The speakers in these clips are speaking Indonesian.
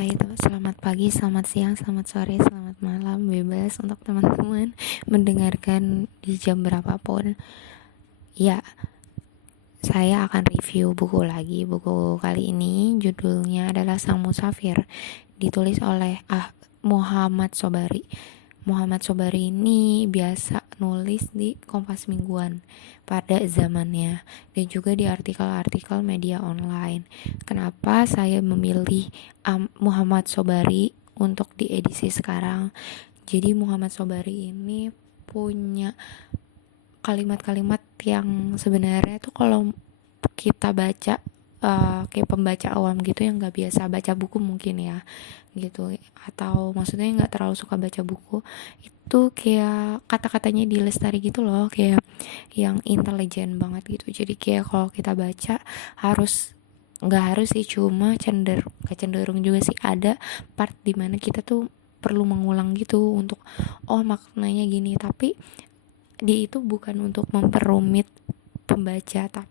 Hai, selamat pagi, selamat siang, selamat sore, selamat malam, bebas untuk teman-teman mendengarkan di jam berapapun. Ya, saya akan review buku lagi. Buku kali ini judulnya adalah Sang Musafir, ditulis oleh Muhammad Sobari. Muhammad Sobari ini biasa nulis di Kompas Mingguan pada zamannya dan juga di artikel-artikel media online. Kenapa saya memilih Muhammad Sobari untuk di edisi sekarang? Jadi Muhammad Sobari ini punya kalimat-kalimat yang sebenarnya tuh kalau kita baca kayak pembaca awam gitu yang nggak biasa baca buku mungkin ya gitu, atau maksudnya nggak terlalu suka baca buku, itu kayak kata-katanya di Lestari gitu loh, kayak yang intelijen banget gitu. Jadi kayak kalau kita baca harus, nggak harus sih, cuma cenderung juga sih ada part dimana kita tuh perlu mengulang gitu untuk maknanya gini, tapi dia itu bukan untuk memperumit pembaca, tapi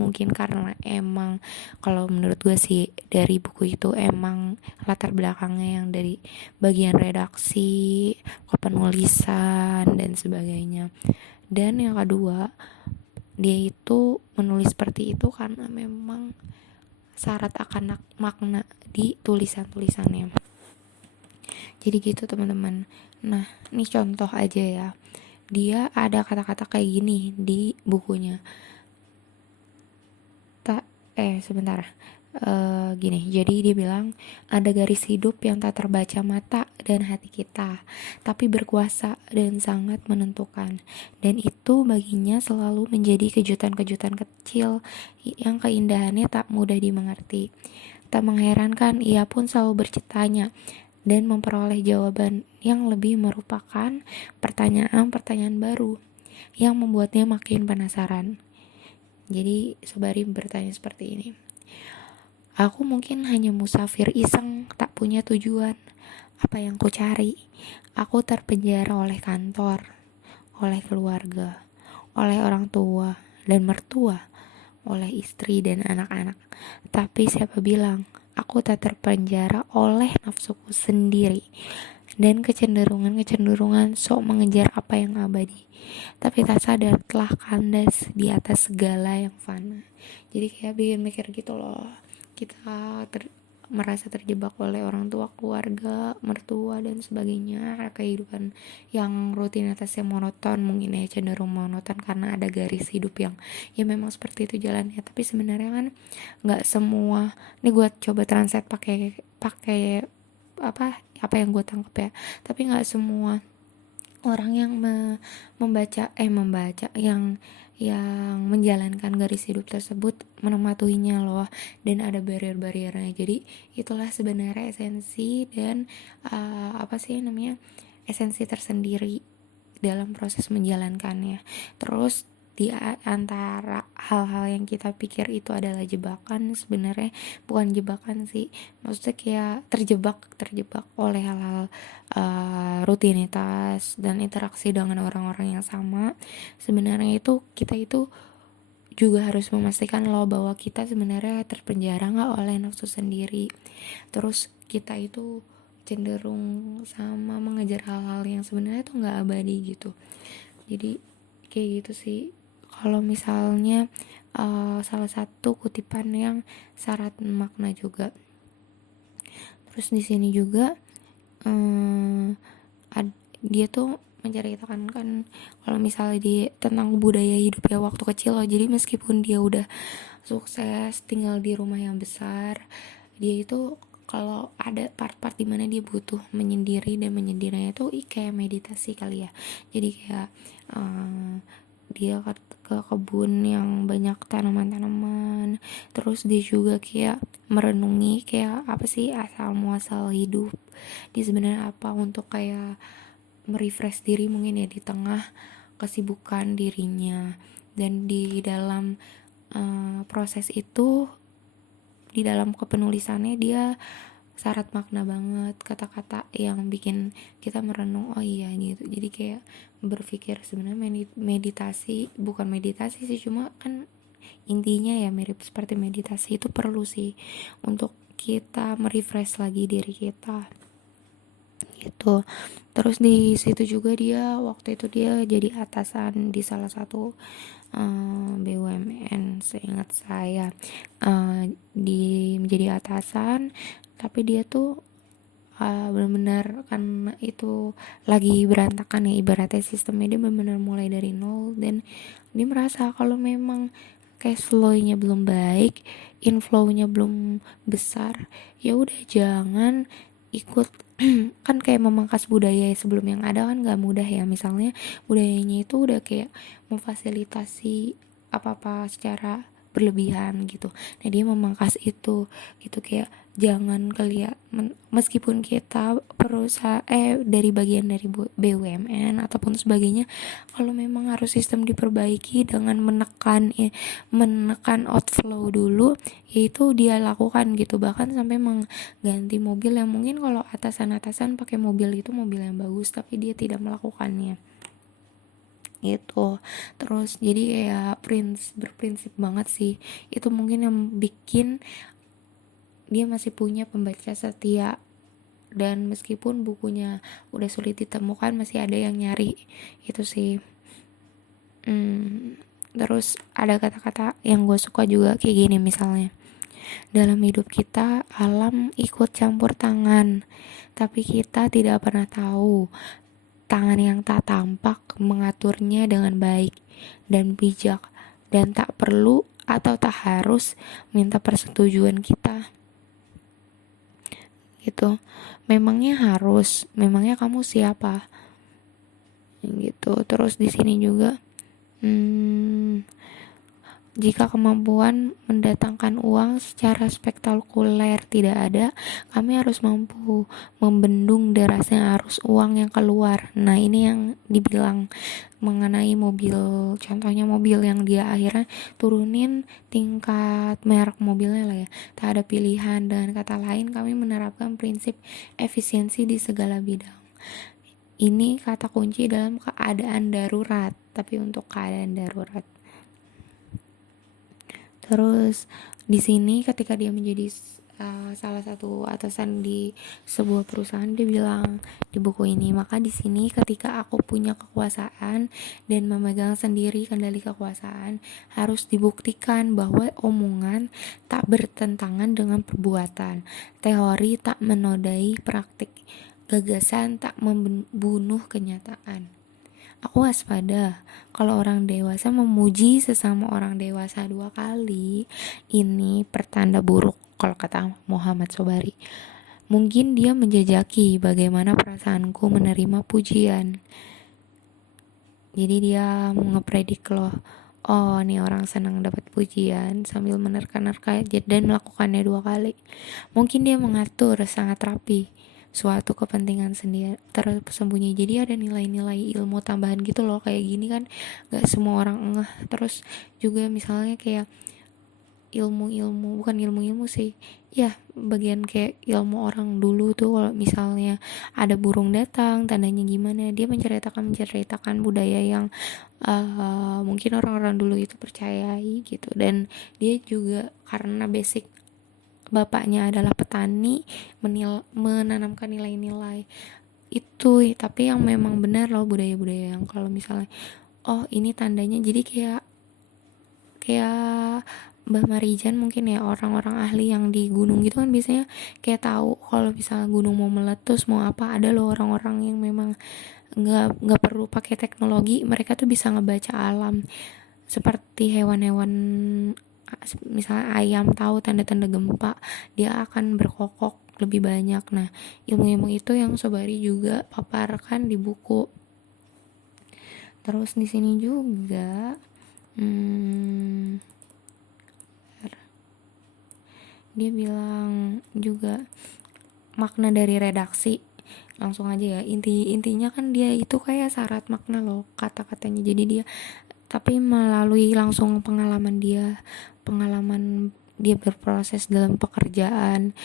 mungkin karena emang kalau menurut gue sih dari buku itu emang latar belakangnya yang dari bagian redaksi, penulisan dan sebagainya. Dan yang kedua, dia itu menulis seperti itu karena memang syarat akan makna di tulisan-tulisannya. Jadi gitu teman-teman. Nah, ini contoh aja ya. Dia ada kata-kata kayak gini di bukunya. Sebentar. Gini, jadi dia bilang ada garis hidup yang tak terbaca mata dan hati kita, tapi berkuasa dan sangat menentukan. Dan itu baginya selalu menjadi kejutan-kejutan kecil yang keindahannya tak mudah dimengerti. Tak mengherankan, ia pun selalu bertanya dan memperoleh jawaban yang lebih merupakan pertanyaan-pertanyaan baru yang membuatnya makin penasaran. Jadi Sobari bertanya seperti ini. Aku mungkin hanya musafir iseng, tak punya tujuan. Apa yang ku cari? Aku terpenjara oleh kantor, oleh keluarga, oleh orang tua dan mertua, oleh istri dan anak-anak. Tapi siapa bilang aku tak terpenjara oleh nafsuku sendiri dan kecenderungan sok mengejar apa yang abadi, tapi tak sadar telah kandas di atas segala yang fana. Jadi kayak bikin mikir gitu loh, kita merasa terjebak oleh orang tua, keluarga, mertua dan sebagainya, kehidupan yang rutinitasnya monoton, mungkin ya cenderung monoton karena ada garis hidup yang ya memang seperti itu jalannya. Tapi sebenarnya kan nggak semua, ini gue coba translate pakai pakai apa yang gue tangkap ya, tapi nggak semua orang yang membaca yang menjalankan garis hidup tersebut mematuhinya loh, dan ada barrier-barriernya. Jadi itulah sebenarnya esensi dan esensi tersendiri dalam proses menjalankannya. Terus di antara hal-hal yang kita pikir itu adalah jebakan, sebenarnya bukan jebakan sih, maksudnya kayak terjebak oleh hal-hal rutinitas dan interaksi dengan orang-orang yang sama. Sebenarnya itu kita itu juga harus memastikan loh bahwa kita sebenarnya terpenjara nggak oleh nafsu sendiri. Terus kita itu cenderung sama mengejar hal-hal yang sebenarnya tuh nggak abadi gitu. Jadi kayak gitu sih kalau misalnya salah satu kutipan yang syarat makna juga. Terus di sini juga dia tuh menceritakan kan kalau misalnya di tentang budaya hidup ya waktu kecil loh. Jadi meskipun dia udah sukses tinggal di rumah yang besar, dia itu kalau ada part-part dimana dia butuh menyendiri, dan menyendirinya itu kayak meditasi kali ya. Jadi kayak dia ke kebun yang banyak tanaman-tanaman, terus dia juga kayak merenungi kayak apa sih asal muasal hidup dia sebenarnya apa, untuk kayak merefresh diri mungkin ya di tengah kesibukan dirinya. Dan di dalam proses itu, di dalam kepenulisannya dia syarat makna banget, kata-kata yang bikin kita merenung, oh iya gitu. Jadi kayak berpikir sebenarnya meditasi, bukan meditasi sih, cuma kan intinya ya mirip seperti meditasi, itu perlu sih untuk kita merefresh lagi diri kita gitu. Terus di situ juga dia waktu itu dia jadi atasan di salah satu BUMN seingat saya, di menjadi atasan, tapi dia tuh benar-benar karena itu lagi berantakan ya, ibaratnya sistemnya dia benar-benar mulai dari nol, dan dia merasa kalau memang cash flow-nya belum baik, inflow-nya belum besar, ya udah jangan ikut. Kan kayak memangkas budaya sebelum yang ada kan gak mudah ya, misalnya budayanya itu udah kayak memfasilitasi apa-apa secara berlebihan gitu. Nah dia memangkas itu gitu, kayak jangan meskipun kita perusahaan dari bagian dari BUMN ataupun sebagainya, kalau memang harus sistem diperbaiki dengan menekan outflow dulu, yaitu dia lakukan gitu, bahkan sampai mengganti mobil yang mungkin kalau atasan-atasan pakai mobil itu mobil yang bagus tapi dia tidak melakukannya gitu. Terus jadi kayak berprinsip banget sih, itu mungkin yang bikin dia masih punya pembaca setia, dan meskipun bukunya udah sulit ditemukan masih ada yang nyari itu sih. Terus ada kata-kata yang gue suka juga kayak gini, misalnya dalam hidup kita alam ikut campur tangan, tapi kita tidak pernah tahu tangan yang tak tampak mengaturnya dengan baik dan bijak, dan tak perlu atau tak harus minta persetujuan kita gitu. Memangnya kamu siapa gitu. Terus di sini juga jika kemampuan mendatangkan uang secara spektakuler tidak ada, kami harus mampu membendung derasnya arus uang yang keluar. Nah ini yang dibilang mengenai mobil, contohnya mobil yang dia akhirnya turunin tingkat merek mobilnya lah ya, tak ada pilihan. Dengan kata lain, kami menerapkan prinsip efisiensi di segala bidang. Ini kata kunci dalam keadaan darurat, tapi untuk keadaan darurat. Terus di sini ketika dia menjadi salah satu atasan di sebuah perusahaan, dia bilang di buku ini, maka di sini ketika aku punya kekuasaan dan memegang sendiri kendali kekuasaan, harus dibuktikan bahwa omongan tak bertentangan dengan perbuatan, teori tak menodai praktik, gagasan tak membunuh kenyataan. Aku waspada kalau orang dewasa memuji sesama orang dewasa 2 kali. Ini pertanda buruk kalau kata Muhammad Sobari. Mungkin dia menjajaki bagaimana perasaanku menerima pujian. Jadi dia ngepredik loh, oh nih orang senang dapat pujian, sambil menerka-nerka dan melakukannya 2 kali. Mungkin dia mengatur sangat rapi suatu kepentingan sendiri tersembunyi. Jadi ada nilai-nilai ilmu tambahan gitu loh, kayak gini kan gak semua orang ngeh. Terus juga misalnya kayak bukan ilmu sih ya, bagian kayak ilmu orang dulu tuh, kalau misalnya ada burung datang tandanya gimana, dia menceritakan budaya yang mungkin orang-orang dulu itu percayai gitu. Dan dia juga karena basic bapaknya adalah petani, menanamkan nilai-nilai itu. Tapi yang memang benar loh, budaya-budaya yang kalau misalnya oh ini tandanya, jadi kayak Mbah Marijan mungkin ya, orang-orang ahli yang di gunung gitu kan biasanya kayak tahu kalau misalnya gunung mau meletus mau apa. Ada loh orang-orang yang memang nggak perlu pakai teknologi, mereka tuh bisa ngebaca alam. Seperti hewan-hewan, misalnya ayam tahu tanda-tanda gempa, dia akan berkokok lebih banyak. Nah ilmu-ilmu itu yang Sobari juga paparkan di buku. Terus di sini juga dia bilang juga makna dari redaksi. Langsung aja ya, intinya kan dia itu kayak syarat makna loh kata-katanya. Jadi dia tapi melalui langsung pengalaman dia berproses dalam pekerjaan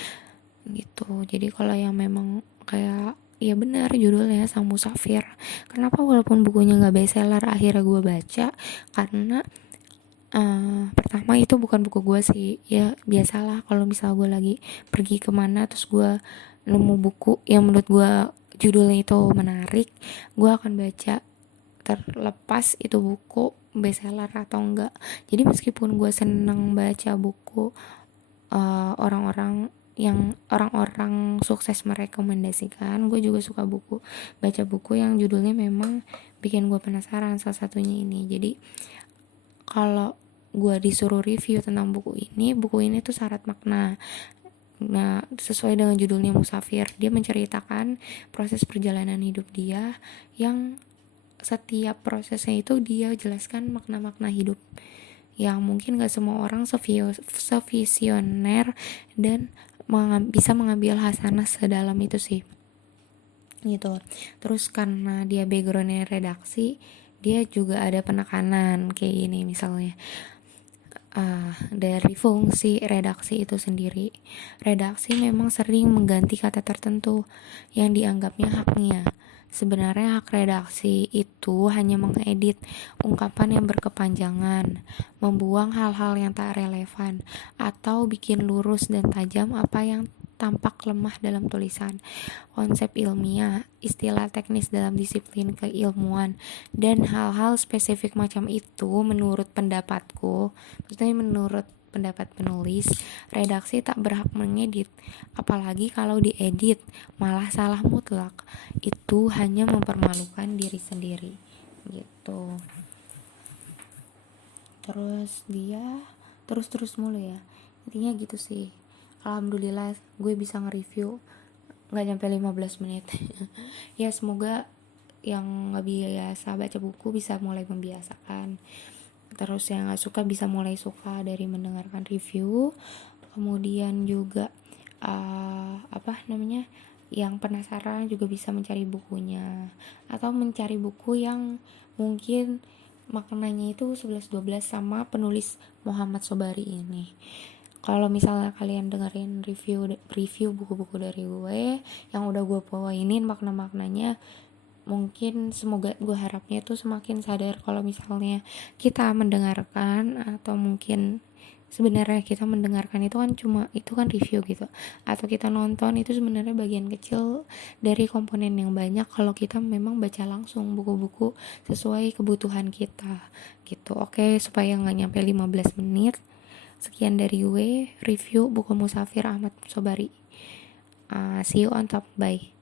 gitu. Jadi kalau yang memang kayak ya benar judulnya Sang Musafir, kenapa walaupun bukunya nggak bestseller akhirnya gue baca, karena Pertama itu bukan buku gue sih, ya biasalah kalau misal gue lagi pergi kemana terus gue nemu buku yang menurut gue judulnya itu menarik, gue akan baca terlepas itu buku bestseller atau enggak. Jadi meskipun gue seneng baca buku orang-orang sukses merekomendasikan, gue juga suka baca buku yang judulnya memang bikin gue penasaran. Salah satunya ini. Jadi kalau gue disuruh review tentang buku ini tuh syarat makna. Nah, sesuai dengan judulnya Musafir, dia menceritakan proses perjalanan hidup dia yang setiap prosesnya itu dia jelaskan makna-makna hidup yang mungkin gak semua orang sevisioner dan bisa mengambil hasanah sedalam itu sih gitu. Terus karena dia backgroundnya redaksi, dia juga ada penekanan kayak gini misalnya. Dari fungsi redaksi itu sendiri, redaksi memang sering mengganti kata tertentu yang dianggapnya haknya. Sebenarnya hak redaksi itu hanya mengedit ungkapan yang berkepanjangan, membuang hal-hal yang tak relevan, atau bikin lurus dan tajam apa yang tampak lemah dalam tulisan. Konsep ilmiah, istilah teknis dalam disiplin keilmuan, dan hal-hal spesifik macam itu menurut pendapatku, maksudnya menurut pendapat penulis, redaksi tak berhak mengedit, apalagi kalau diedit malah salah mutlak. Itu hanya mempermalukan diri sendiri gitu. Terus dia terus mulu ya, intinya gitu sih. Alhamdulillah gue bisa nge-review nggak nyampe 15 menit. Ya semoga yang nggak biasa baca buku bisa mulai membiasakan, terus yang nggak suka bisa mulai suka dari mendengarkan review. Kemudian juga yang penasaran juga bisa mencari bukunya, atau mencari buku yang mungkin maknanya itu 11-12 sama penulis Muhammad Sobari ini. Kalau misalnya kalian dengerin review buku-buku dari gue yang udah gue bawainin makna-maknanya, mungkin semoga gue harapnya tuh semakin sadar kalau misalnya kita mendengarkan, atau mungkin sebenarnya kita mendengarkan itu kan review gitu, atau kita nonton itu sebenarnya bagian kecil dari komponen yang banyak kalau kita memang baca langsung buku-buku sesuai kebutuhan kita gitu. Oke, supaya nggak nyampe 15 menit, sekian dari gue review buku Musafir Ahmad Sobari. See you on top, bye.